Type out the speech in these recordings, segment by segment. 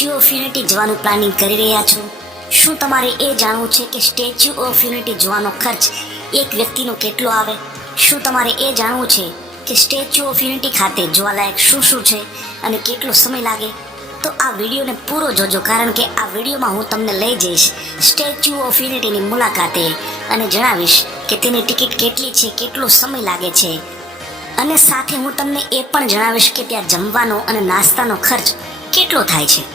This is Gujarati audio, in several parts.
સ્ટેચ્યુ ઓફ યુનિટી જવાનું પ્લાનિંગ કરી રહ્યા છો? શું તમારે એ જાણવું છે કે સ્ટેચ્યુ ઓફ યુનિટી જોવાનો ખર્ચ એક વ્યક્તિનો કેટલો આવે? શું તમારે એ જાણવું છે કે સ્ટેચ્યુ ઓફ યુનિટી ખાતે જોવાલાયક શું શું છે અને કેટલો સમય લાગે? તો આ વિડીયોને પૂરો જોજો, કારણ કે આ વિડીયોમાં હું તમને લઈ જઈશ સ્ટેચ્યુ ઓફ યુનિટીની મુલાકાતે અને જણાવીશ કે તેની ટિકિટ કેટલી છે, કેટલો સમય લાગે છે, અને સાથે હું તમને એ પણ જણાવીશ કે ત્યાં જમવાનો અને નાસ્તાનો ખર્ચ કેટલો થાય છે.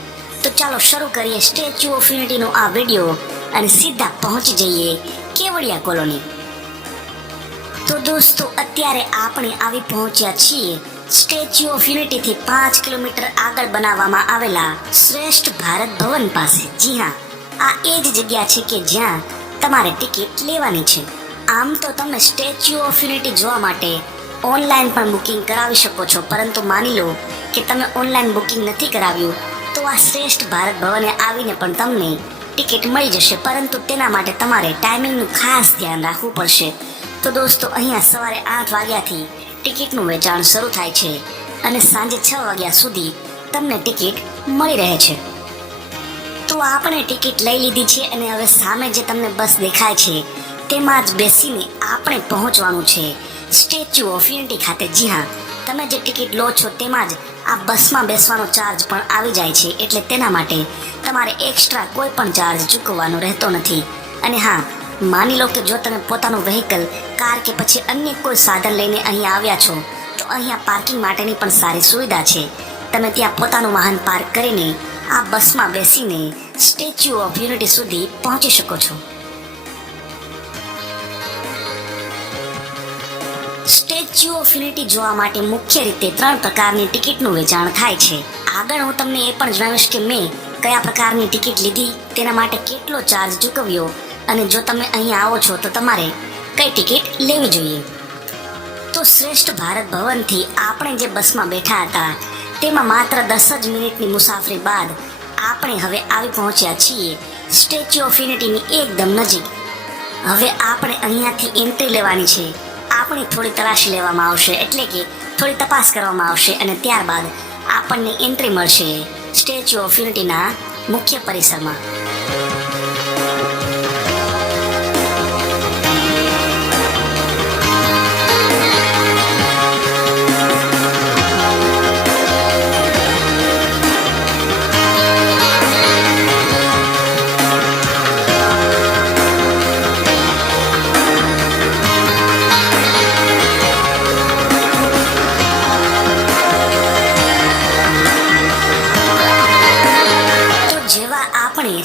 તો ચાલો શરૂ કરીએ સ્ટેચ્યુ ઓફ યુનિટીનો આ વિડીયો અને સીધા પહોંચી જઈએ કેવડિયા કોલોની. તો દોસ્તો, અત્યારે આપણે આવી પહોંચ્યા છીએ સ્ટેચ્યુ ઓફ યુનિટીથી 5 કિલોમીટર આગળ બનાવવામાં આવેલા શ્રેષ્ઠ ભારત ભવન પાસે. જી હા, આ એ જ જગ્યા છે કે જ્યાં તમારે ટિકિટ લેવાની છે. આમ તો તમે સ્ટેચ્યુ ઓફ યુનિટી જોવા માટે ઓનલાઈન પણ બુકિંગ કરાવી શકો છો, પરંતુ માની લો કે તમે ઓનલાઈન બુકિંગ નથી કરાવ્યું તો આ શ્રેષ્ઠ ભારત ભવને આવીને પણ તમને ટિકિટ મળી જશે, પરંતુ તેના માટે તમારે ટાઈમિંગનું ખાસ ધ્યાન રાખવું પડશે. તો દોસ્તો, અહીંયા સવારે 8 વાગ્યાથી ટિકિટનું વેચાણ શરૂ થાય છે અને સાંજે 6 વાગ્યા સુધી તમને ટિકિટ મળી રહે છે. તો આપણે ટિકિટ લઈ લીધી છે અને હવે સામે જે તમને બસ દેખાય છે તેમાં જ બેસીને આપણે પહોંચવાનું છે સ્ટેચ્યુ ઓફ યુનિટી ખાતે. જી હા, તમે જે ટિકિટ લો છો તેમાં જ આ બસમાં બેસવાનો ચાર્જ પણ આવી જાય છે, એટલે તેના માટે તમારે એક્સ્ટ્રા કોઈ પણ ચાર્જ ચૂકવવાનો રહેતો નથી. અને હા, માની લો કે જો તમે પોતાનું વ્હીકલ, કાર કે પછી અન્ય કોઈ સાધન લઈને અહીં આવ્યા છો તો અહીંયા પાર્કિંગ માટેની પણ સારી સુવિધા છે. તમે ત્યાં પોતાનું વાહન પાર્ક કરીને આ બસમાં બેસીને સ્ટેચ્યુ ઓફ યુનિટી સુધી પહોંચી શકો છો. સ્ટેચ્યુ ઓફ યુનિટી જોવા માટે મુખ્ય રીતે 3 પ્રકારની ટિકિટનું વેચાણ થાય છે. આગળ હું તમને એ પણ જણાવીશ કે મેં કયા પ્રકારની ટિકિટ લીધી, તેના માટે કેટલો ચાર્જ ચૂકવ્યો, અને જો તમે અહીં આવો છો તો તમારે કઈ ટિકિટ લેવી જોઈએ. તો શ્રેષ્ઠ ભારત ભવનથી આપણે જે બસમાં બેઠા હતા તેમાં માત્ર 10 જ મિનિટની મુસાફરી બાદ આપણે હવે આવી પહોંચ્યા છીએ સ્ટેચ્યુ ઓફ યુનિટીની એકદમ નજીક. હવે આપણે અહીંયાથી એન્ટ્રી લેવાની છે. આપણી થોડી તલાશી લેવામાં આવશે, એટલે કે થોડી તપાસ કરવામાં આવશે, અને ત્યારબાદ આપણને એન્ટ્રી મળશે સ્ટેચ્યુ ઓફ યુનિટીના મુખ્ય પરિસરમાં.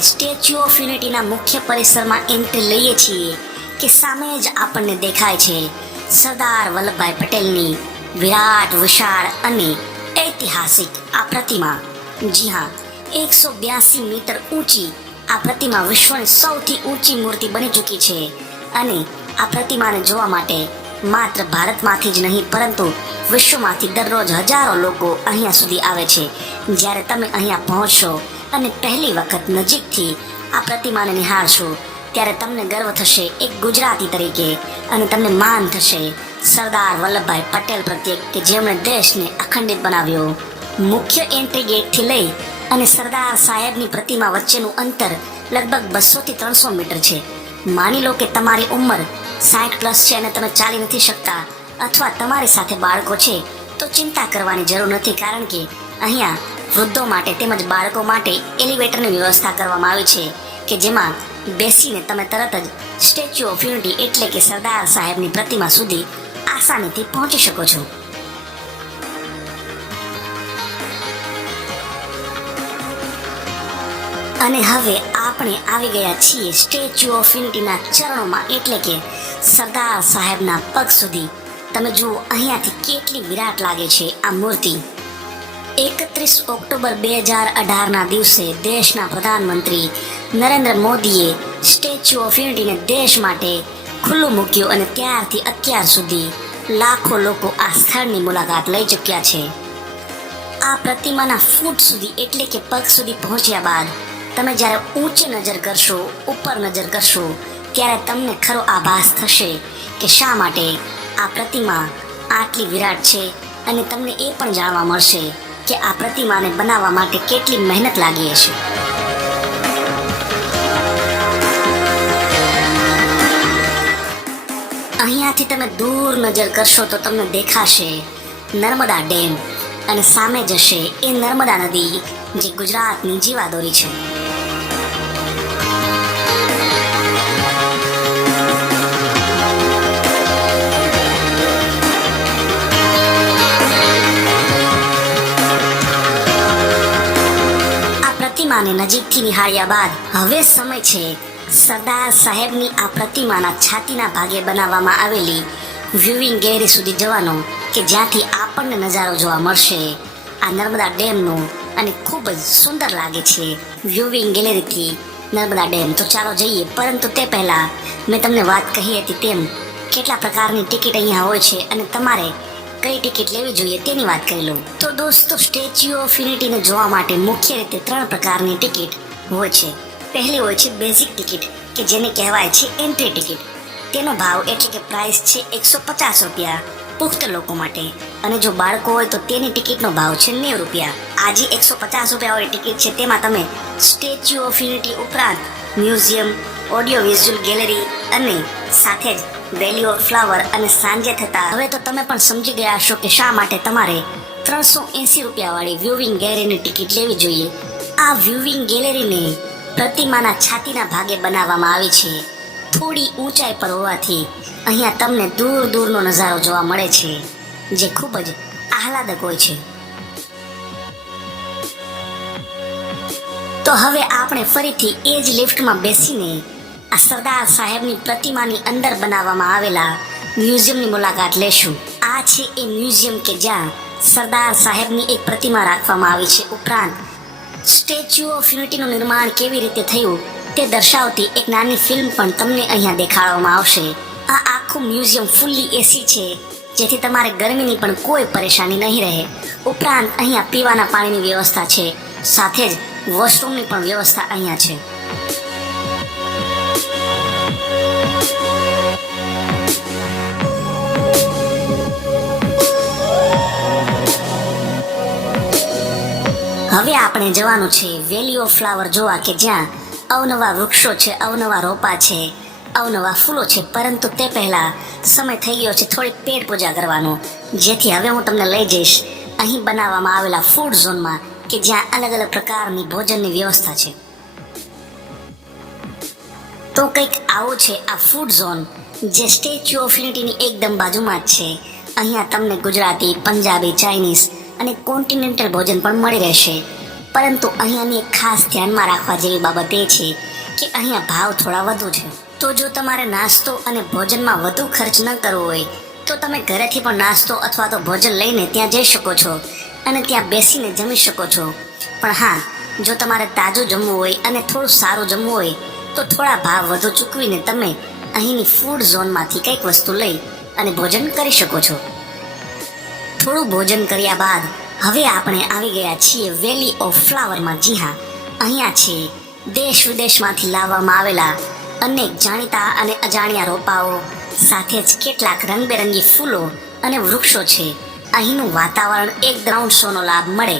સ્ટેચ્યુ ઓફ યુનિટીના મુખ્ય પરિસરમાં એન્ટ્રી લઈએ છીએ કે સામે જ આપણને દેખાય છે સરદાર વલ્લભભાઈ પટેલની વિરાટ, વિશાળ અને ઐતિહાસિક આ પ્રતિમા. જી હા, 182 મીટર ઊંચી આ પ્રતિમા વિશ્વની સૌથી ઊંચી મૂર્તિ બની ચૂકી છે, અને આ પ્રતિમાને જોવા માટે માત્ર ભારતમાંથી જ નહીં પરંતુ વિશ્વમાંથી દરરોજ હજારો લોકો અહીંયા સુધી આવે છે. જ્યારે તમે અહીંયા પહોંચશો અને પહેલી વખત નજીકથી આ પ્રતિમાને નિહાળશો ત્યારે તમને ગર્વ થશે એક ગુજરાતી તરીકે, અને તમને માન થશે સરદાર વલ્લભભાઈ પટેલ પ્રત્યે કે જેમણે દેશને અખંડિત બનાવ્યો. મુખ્ય એન્ટ્રી ગેટથી લઈ અને સરદાર સાહેબની પ્રતિમા વચ્ચેનું અંતર લગભગ 200 થી 300 મીટર છે. માની લો કે તમારી ઉંમર 60+ છે અને તમે ચાલી નથી શકતા, અથવા તમારી સાથે બાળકો છે, તો ચિંતા કરવાની જરૂર નથી, કારણ કે અહીંયા વૃદ્ધો માટે તેમજ બાળકો માટે એલિવેટરની વ્યવસ્થા કરવામાં આવી છે કે જેમાં બેસીને તમે તરત જ સ્ટેચ્યુ ઓફ યુનિટી એટલે કે સરદાર સાહેબની પ્રતિમા સુધી આસાનીથી પહોંચી શકો છો. અને હવે આપણે આવી ગયા છીએ સ્ટેચ્યુ ઓફ યુનિટીના ચરણોમાં, એટલે કે સરદાર સાહેબના પગ સુધી. તમે જુઓ અહીંયાથી કેટલી વિરાટ લાગે છે આ મૂર્તિ. 31 ઓક્ટોબર 2018ના દિવસે દેશના પ્રધાનમંત્રી નરેન્દ્ર મોદીએ સ્ટેચ્યુ ઓફ યુનિટીને દેશ માટે ખુલ્લું મૂક્યું, અને ત્યારથી અત્યાર સુધી લાખો લોકો આ સ્થળની મુલાકાત લઈ ચૂક્યા છે. આ પ્રતિમાના ફૂટ સુધી એટલે કે પગ સુધી પહોંચ્યા બાદ તમે જ્યારે ઊંચી નજર કરશો, ઉપર નજર કરશો, ત્યારે તમને ખરો આભાસ થશે કે શા માટે આ પ્રતિમા આટલી વિરાટ છે, અને તમને એ પણ જાણવા મળશે કે આ પ્રતિમાને બનાવવા માટે કેટલી મહેનત લાગી હશે. અહીંયાથી તમે દૂર નજર કરશો તો તમને દેખાશે નર્મદા ડેમ અને સામે જશે એ નર્મદા નદી જે ગુજરાતની જીવાદોરી છે. આ પ્રતિમાને નજીકથી નિહાળ્યા બાદ હવે સમય છે સરદાર સાહેબની આ પ્રતિમાના છાતીના ભાગે બનાવવામાં આવેલી વ્યુઇંગ ગેલેરી સુધી જવાનો કે જ્યાંથી આપણને નજારો જોવા મળશે આ નર્મદા ડેમનો અને ખૂબ જ સુંદર લાગે છે વ્યુઇંગ ગેલેરીથી નર્મદા ડેમ. તો ચાલો જઈએ, પરંતુ તે પહેલા મેં તમને વાત કહી હતી તેમ કેટલા પ્રકારની ટિકિટ અહીંયા હોય છે અને તમારે કઈ ટિકિટ લેવી જોઈએ તેની વાત કરી લઉં. તો દોસ્તો, સ્ટેચ્યુ ઓફ યુનિટીને જોવા માટે મુખ્ય રીતે 3 પ્રકારની ટિકિટ હોય છે. પહેલી હોય છે બેઝિક ટિકિટ કે જેને કહેવાય છે એન્ટ્રી ટિકિટ. તેનો ભાવ એટલે કે પ્રાઇસ છે 150 રૂપિયા પુખ્ત લોકો માટે, અને જો બાળકો હોય તો તેની ટિકિટનો ભાવ છે 90 રૂપિયા. આ જે 150 રૂપિયાવાળી ટિકિટ છે તેમાં તમે સ્ટેચ્યુ ઓફ યુનિટી ઉપરાંત મ્યુઝિયમ, ઓડિયો વિઝ્યુઅલ ગેલેરી અને સાથે જ વેલી ઓફ ફ્લાવર અને સાંજે થતા હવે તો તમે પણ સમજી ગયા હશો કે શા માટે તમારે 380 રૂપિયાવાળી વ્યુઇંગ ગેલેરીની ટિકિટ લેવી જોઈએ. આ વ્યુઇંગ ગેલેરીને પ્રતિમાના છાતીના ભાગે બનાવવામાં આવી છે. થોડી ઊંચાઈ પર હોવાથી અહીંયા તમને દૂર દૂરનો નજારો જોવા મળે છે જે ખૂબ જ આહલાદક હોય છે. તો હવે આપણે ફરીથી એ જ લિફ્ટમાં બેસીને આ સરદાર સાહેબની પ્રતિમાની અંદર બનાવવામાં આવેલા મ્યુઝિયમની મુલાકાત લેશું. આ છે એ મ્યુઝિયમ કે જ્યાં સરદાર સાહેબની એક પ્રતિમા રાખવામાં આવી છે. ઉપરાંત સ્ટેચ્યુ ઓફ યુનિટીનું નિર્માણ કેવી રીતે થયું તે દર્શાવતી એક નાની ફિલ્મ પણ તમને અહીંયા દેખાડવામાં આવશે. આ આખું મ્યુઝિયમ ફૂલ્લી એસી છે જેથી તમારે ગરમીની પણ કોઈ પરેશાની નહીં રહે. ઉપરાંત અહીંયા પીવાના પાણીની વ્યવસ્થા છે, સાથે જ વોશરૂમની પણ વ્યવસ્થા અહીંયા છે. હવે આપણે જવાનું છે વેલી ઓફ ફ્લાવર જોવા કે જ્યાં અવનવા વૃક્ષો છે, અવનવા રોપા છે, અવનવા ફૂલો છે. પરંતુ તે પહેલા સમય થઈ ગયો છે થોડીક પેટ પૂજા કરવાનો, જેથી હવે હું તમને લઈ જઈશ અહીં બનાવવામાં આવેલા ફૂડ ઝોનમાં કે જ્યાં અલગ અલગ પ્રકારની ભોજનની વ્યવસ્થા છે. તો કંઈક આવું છે આ ફૂડ ઝોન જે સ્ટેચ્યુ ઓફ યુનિટીની એકદમ બાજુમાં જ છે. અહીંયા તમને ગુજરાતી, પંજાબી, ચાઇનીઝ અને કોન્ટિનેન્ટલ ભોજન પણ મળી રહેશે. પરંતુ અહીંયાની એક ખાસ ધ્યાનમાં રાખવા જેવી બાબત એ છે કે અહીંયા ભાવ થોડા વધુ છે. તો જો તમારે નાસ્તો અને ભોજનમાં વધુ ખર્ચ ન કરવો હોય તો તમે ઘરેથી પણ નાસ્તો અથવા તો ભોજન લઈને ત્યાં જઈ શકો છો અને ત્યાં બેસીને જમી શકો છો. પણ હા, જો તમારે તાજું જમવું હોય અને થોડું સારું જમવું હોય તો થોડા ભાવ વધુ ચૂકવીને તમે અહીંની ફૂડ ઝોનમાંથી કંઈક વસ્તુ લઈ અને ભોજન કરી શકો છો. થોડું ભોજન કર્યા બાદ હવે આપણે આવી ગયા છીએ વેલી ઓફ ફ્લાવરમાં. જી હા, અહીંયા છે દેશ વિદેશમાંથી લાવવામાં આવેલા અનેક જાણીતા અને અજાણ્યા રોપાઓ, સાથે જ કેટલાક રંગબેરંગી ફૂલો અને વૃક્ષો છે. અહીંનું વાતાવરણ એક ગ્રાઉન્ડ શોનો લાભ મળે